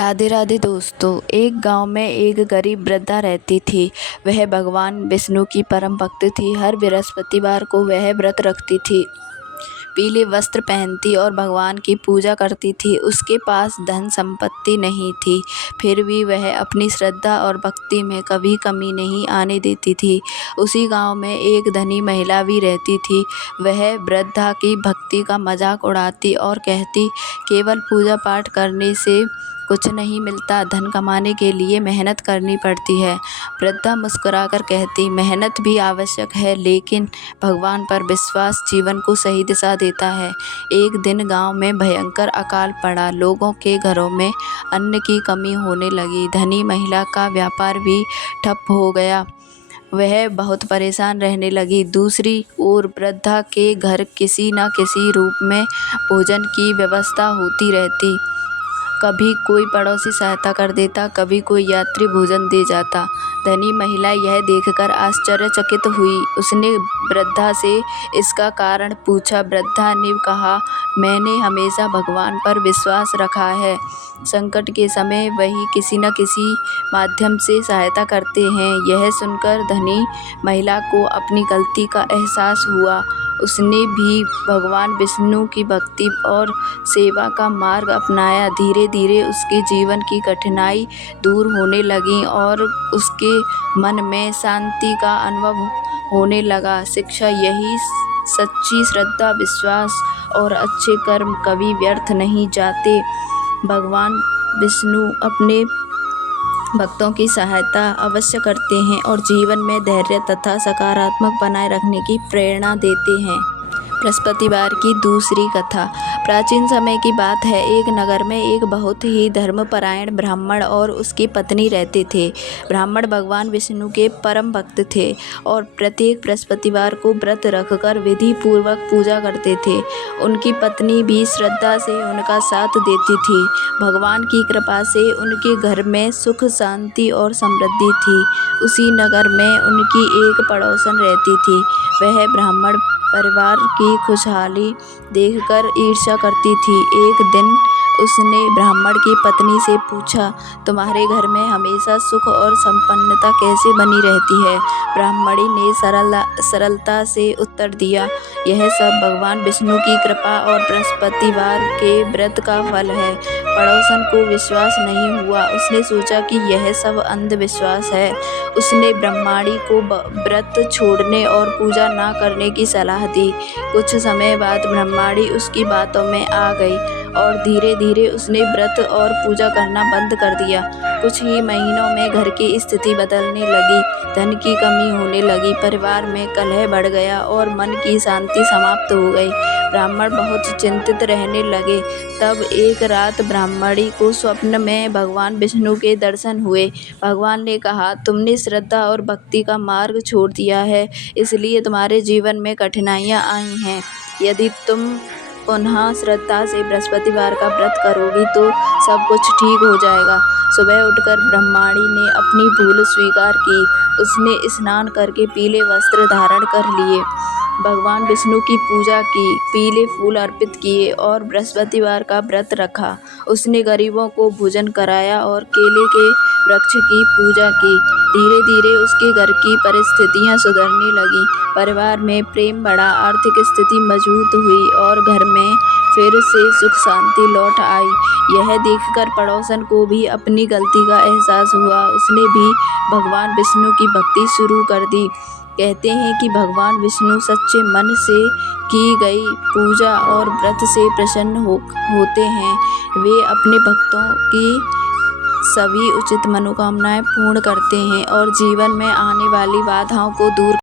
राधे राधे दोस्तों। एक गांव में एक गरीब वृद्धा रहती थी। वह भगवान विष्णु की परम भक्त थी। हर बृहस्पतिवार को वह व्रत रखती थी, पीले वस्त्र पहनती और भगवान की पूजा करती थी। उसके पास धन संपत्ति नहीं थी, फिर भी वह अपनी श्रद्धा और भक्ति में कभी कमी नहीं आने देती थी। उसी गांव में एक धनी महिला भी रहती थी। वह वृद्धा की भक्ति का मजाक उड़ाती और कहती, केवल पूजा पाठ करने से कुछ नहीं मिलता, धन कमाने के लिए मेहनत करनी पड़ती है। वृद्धा मुस्कुराकर कहती, मेहनत भी आवश्यक है, लेकिन भगवान पर विश्वास जीवन को सही दिशा देता है। एक दिन गांव में भयंकर अकाल पड़ा। लोगों के घरों में अन्न की कमी होने लगी। धनी महिला का व्यापार भी ठप हो गया। वह बहुत परेशान रहने लगी। दूसरी ओर वृद्धा के घर किसी न किसी रूप में भोजन की व्यवस्था होती रहती। कभी कोई पड़ोसी सहायता कर देता, कभी कोई यात्री भोजन दे जाता। धनी महिला यह देखकर आश्चर्यचकित हुई। उसने वृद्धा से इसका कारण पूछा। वृद्धा ने कहा, मैंने हमेशा भगवान पर विश्वास रखा है। संकट के समय वही किसी न किसी माध्यम से सहायता करते हैं। यह सुनकर धनी महिला को अपनी गलती का एहसास हुआ। उसने भी भगवान विष्णु की भक्ति और सेवा का मार्ग अपनाया। धीरे धीरे उसके जीवन की कठिनाई दूर होने लगी और उसके मन में शांति का अनुभव होने लगा। शिक्षा यही, सच्ची श्रद्धा, विश्वास और अच्छे कर्म कभी व्यर्थ नहीं जाते। भगवान विष्णु अपने भक्तों की सहायता अवश्य करते हैं और जीवन में धैर्य तथा सकारात्मक बनाए रखने की प्रेरणा देते हैं। बृहस्पतिवार की दूसरी कथा। प्राचीन समय की बात है। एक नगर में एक बहुत ही धर्मपरायण ब्राह्मण और उसकी पत्नी रहते थे। ब्राह्मण भगवान विष्णु के परम भक्त थे और प्रत्येक बृहस्पतिवार को व्रत रखकर विधि पूर्वक पूजा करते थे। उनकी पत्नी भी श्रद्धा से उनका साथ देती थी। भगवान की कृपा से उनके घर में सुख, शांति और समृद्धि थी। उसी नगर में उनकी एक पड़ोसन रहती थी। वह ब्राह्मण परिवार की खुशहाली देखकर ईर्ष्या करती थी। एक दिन उसने ब्राह्मण की पत्नी से पूछा, तुम्हारे घर में हमेशा सुख और संपन्नता कैसे बनी रहती है? ब्राह्मणी ने सरलता से उत्तर दिया, यह सब भगवान विष्णु की कृपा और बृहस्पतिवार के व्रत का फल है। पड़ोसन को विश्वास नहीं हुआ। उसने सोचा कि यह सब अंधविश्वास है। उसने ब्राह्मणी को व्रत छोड़ने और पूजा न करने की सलाह दी। कुछ समय बाद ब्राह्मणी उसकी बातों में आ गई और धीरे धीरे उसने व्रत और पूजा करना बंद कर दिया। कुछ ही महीनों में घर की स्थिति बदलने लगी। धन की कमी होने लगी, परिवार में कलह बढ़ गया और मन की शांति समाप्त हो गई। ब्राह्मण बहुत चिंतित रहने लगे। तब एक रात ब्राह्मणी को स्वप्न में भगवान विष्णु के दर्शन हुए। भगवान ने कहा, तुमने श्रद्धा और भक्ति का मार्ग छोड़ दिया है, इसलिए तुम्हारे जीवन में कठिनाइयाँ आई हैं। यदि तुम पुनः श्रद्धा से बृहस्पतिवार का व्रत करोगी तो सब कुछ ठीक हो जाएगा। सुबह उठकर ब्राह्मणी ने अपनी भूल स्वीकार की। उसने स्नान करके पीले वस्त्र धारण कर लिए, भगवान विष्णु की पूजा की, पीले फूल अर्पित किए और बृहस्पतिवार का व्रत रखा। उसने गरीबों को भोजन कराया और केले के वृक्ष की पूजा की। धीरे धीरे उसके घर की परिस्थितियां सुधरने लगीं। परिवार में प्रेम बढ़ा, आर्थिक स्थिति मजबूत हुई और घर में फिर से सुख शांति लौट आई। यह देखकर पड़ोसन को भी अपनी गलती का एहसास हुआ। उसने भी भगवान विष्णु की भक्ति शुरू कर दी। कहते हैं कि भगवान विष्णु सच्चे मन से की गई पूजा और व्रत से प्रसन्न होते हैं। वे अपने भक्तों की सभी उचित मनोकामनाएं पूर्ण करते हैं और जीवन में आने वाली बाधाओं को दूर